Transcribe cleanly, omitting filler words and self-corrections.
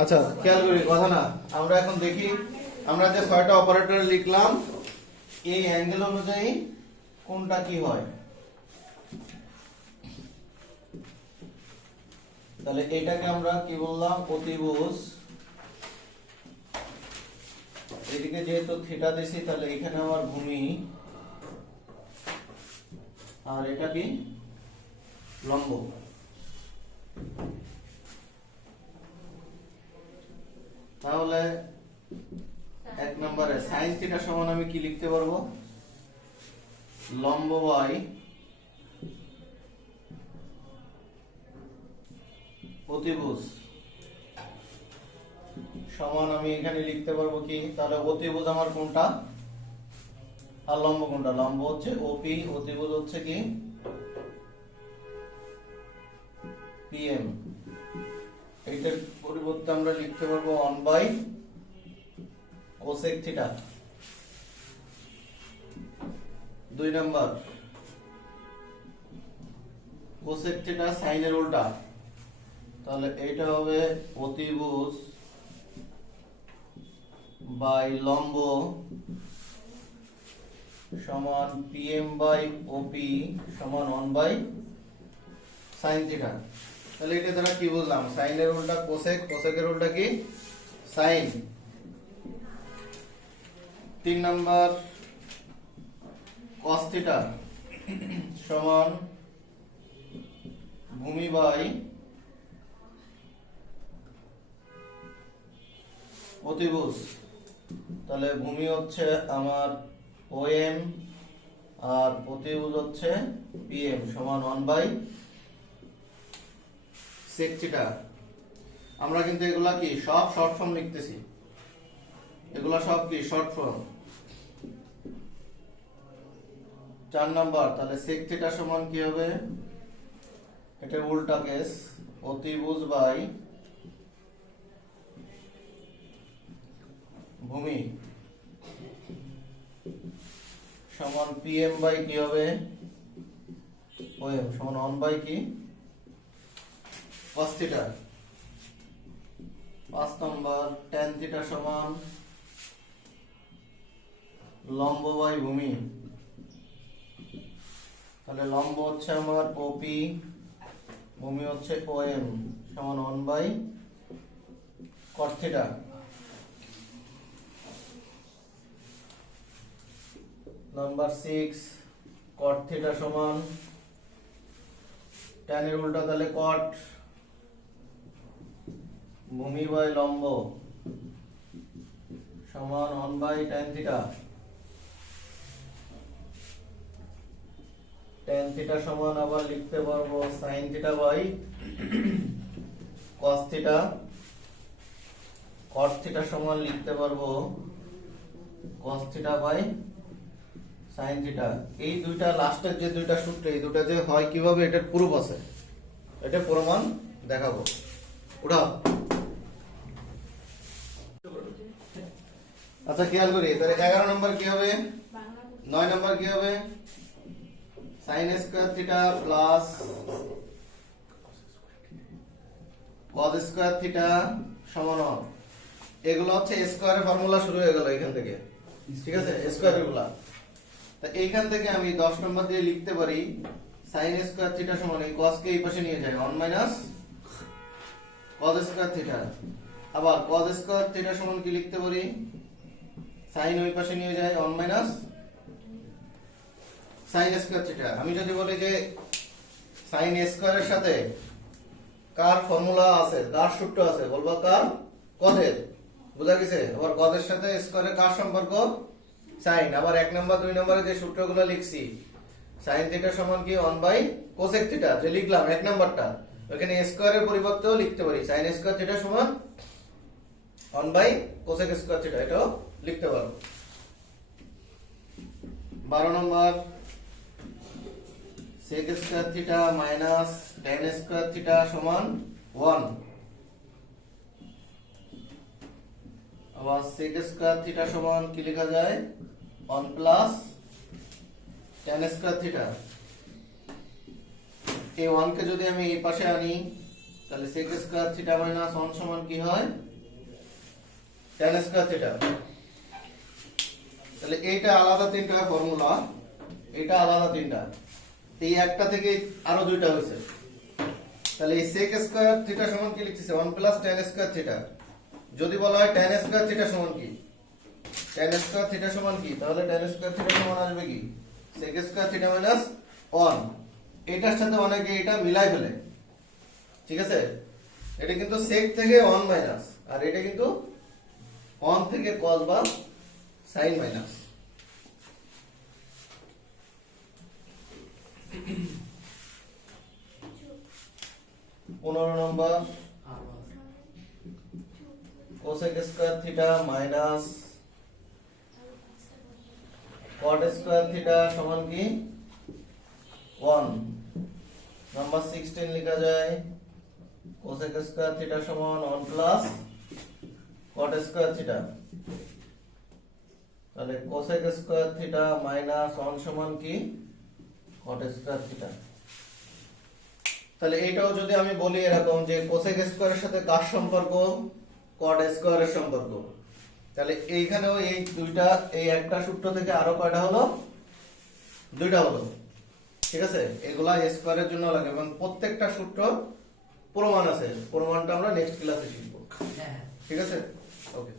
আচ্ছা খেয়াল করি কথা না, আমরা এখন দেখি আমরা যে 6টা অপারেটর লিখলাম এই অ্যাঙ্গেল অনুযায়ী কোনটা কি হয়। তাহলে এটাকে আমরা কি বললাম, অতিভুজ। এদিকে যেহেতু থিটা দিছি তাহলে এখানে আমার ভূমি, আর এটা কি লম্ব। তাহলে এক নম্বরে সাইন থিটা সমান আমি কি লিখতে পারবো, লম্ব বাই অতিভুজ সমান আমি এখানে লিখতে পারবো কি, তাহলে অতিভুজ আমার কোনটা আর লম্ব কোনটা, লম্ব হচ্ছে ওপি, অতিভুজ হচ্ছে কি পিএম। এইটার পরিবর্তে আমরা লিখতে পারবো 1 by cosec theta. 2 number cosec theta সাইনের উল্টা, তাহলে এইটা হবে অতিভুজ বাই লম্ব সমান পিএম বাই ওপি সমান 1 বাই সাইন থিটা। তাহলে এটা দ্বারা কি বুঝলাম, সাইনের উল্টা কোসেক, কোসেকের উল্টা কি সাইন। 3 নাম্বার কস থিটা সমান ভূমি বাই অতিভুজ। তাহলে ভূমি হচ্ছে আমার ওএম আর অতিভুজ হচ্ছে পিএম সমান 1 বাই সেক থিটা। আমরা কিন্তু এগুলা কি সব শর্ট ফর্ম লিখতেছি, এগুলা সব কি শর্ট ফর্ম। 4 নাম্বার তাহলে সেক থিটা সমান কি হবে, এটা উল্টা কেস, অতিভুজ বাই ভূমি সমান পিএম বাই কি হবে ওএম সমান 1 বাই কি cos theta. 5 number tan theta সমান লম্ব বাই ভূমি, তাহলে লম্ব হচ্ছে আমার ওপি, ভূমি হচ্ছে ওএম সমান 1 by cot theta. Number 6 cot theta সমান tan এর উল্টা তাহলে cot, ভূমি বাই লম্ব সমান 1 by tan theta. tan theta সমান আবার লিখতে পারবো sin theta by cos theta. cot theta সমান লিখতে পারবো cos theta by sin theta. এই দুইটা লাস্টের যে দুইটা সূত্র, এই দুইটা যে হয় কিভাবে এটার প্রুফ আছে, এটা প্রমাণ দেখাবো। উঠাও। আচ্ছা খেয়াল করি, তাহলে 11 নম্বর কি হবে, 9 নম্বর কি হবে, sin square theta plus cos square theta সমান 1। এগুলো হচ্ছে স্কয়ারের ফর্মুলা শুরু হয়ে গেল এখান থেকে, ঠিক আছে, স্কয়ারের গুলা। তা এইখান থেকে আমি 10 নম্বর দিয়ে লিখতে পারি sin স্কয়ার থিটা সমান এই cos কে এই পাশে নিয়ে যায় 1 মাইনাস cos স্কয়ার থিটা। আবার cos স্কয়ার থিটা সমান কি লিখতে পারি, sin ওই পাশে নিয়ে যায় 1 মাইনাস sin স্কয়ার থিটা। আমি যদি বলি যে sin স্কয়ারের সাথে কার ফর্মুলা আছে, কার সূত্র আছে, বলবো কার, cos এর, বুঝা গেছে। আবার cos এর সাথে স্কয়ারের কার সম্পর্ক, sin। আবার 1 নাম্বার 2 নম্বরে যে সূত্রগুলো লিখছি, sin থিটা সমান কি 1 বাই cosec থিটা যে লিখলাম 1 নাম্বারটা, ওখানে স্কয়ারের পরিবর্তেও লিখতে পারি sin স্কয়ার থিটা সমান 1 বাই cosec স্কয়ার থিটা, এটাও লিখতে পারো। 12 নম্বর sec square theta minus tan square theta সমান 1। আবার sec স্কয়ার থিটা সমান কি লেখা যায়, 1 প্লাস tan স্কয়ার থিটা। এই 1 কে যদি আমি এই পাশে আনি তাহলে sec স্কয়ার থিটা মাইনাস 1 সমান কি হয় tan স্কয়ার থিটা। তাহলে এইটা আলাদা তিনটা ফর্মুলা, এটা আলাদা তিনটা, এই একটা থেকে আরো দুইটা হয়েছে। তাহলে এই sec স্কয়ার থিটা সমান কি লিখতেছে 1 প্লাস tan স্কয়ার থিটা। যদি বলা হয় tan স্কয়ার থিটা সমান কি, tan স্কয়ার থিটা সমান কি, তাহলে tan স্কয়ার থিটা সমান আসবে কি sec স্কয়ার থিটা মাইনাস 1। এটার সাথে অনেকে এটা মিলাই ফেলে, ঠিক আছে। এটা কিন্তু sec থেকে 1 মাইনাস, আর এটা কিন্তু 1 থেকে cos বা sin মাইনাস। পনেরো নম্বর cosec square theta minus cot square theta সমান কি 1। নাম্বার 16 লেখা যায় cosec স্কয়ার থিটা সমান 1 প্লাস cot স্কয়ার থিটা। তাহলে cosec স্কয়ার থিটা মাইনাস 1 সমান কি cot স্কয়ার থিটা। তাহলে এটাও যদি আমি বলি এরকম যে cosec স্কয়ারের সাথে কার সম্পর্ক, cot স্কয়ারের সম্পর্ক, তাহলে এইখানেও এই দুইটা, এই একটা সূত্র থেকে আরো কয়টা হলো, দুইটা হলো, ঠিক আছে। এগুলা স্কয়ারের জন্য লাগে এবং প্রত্যেকটা সূত্র প্রমাণ আছে, প্রমাণটা আমরা নেক্সট ক্লাসে শিখব, ঠিক আছে। ওকে।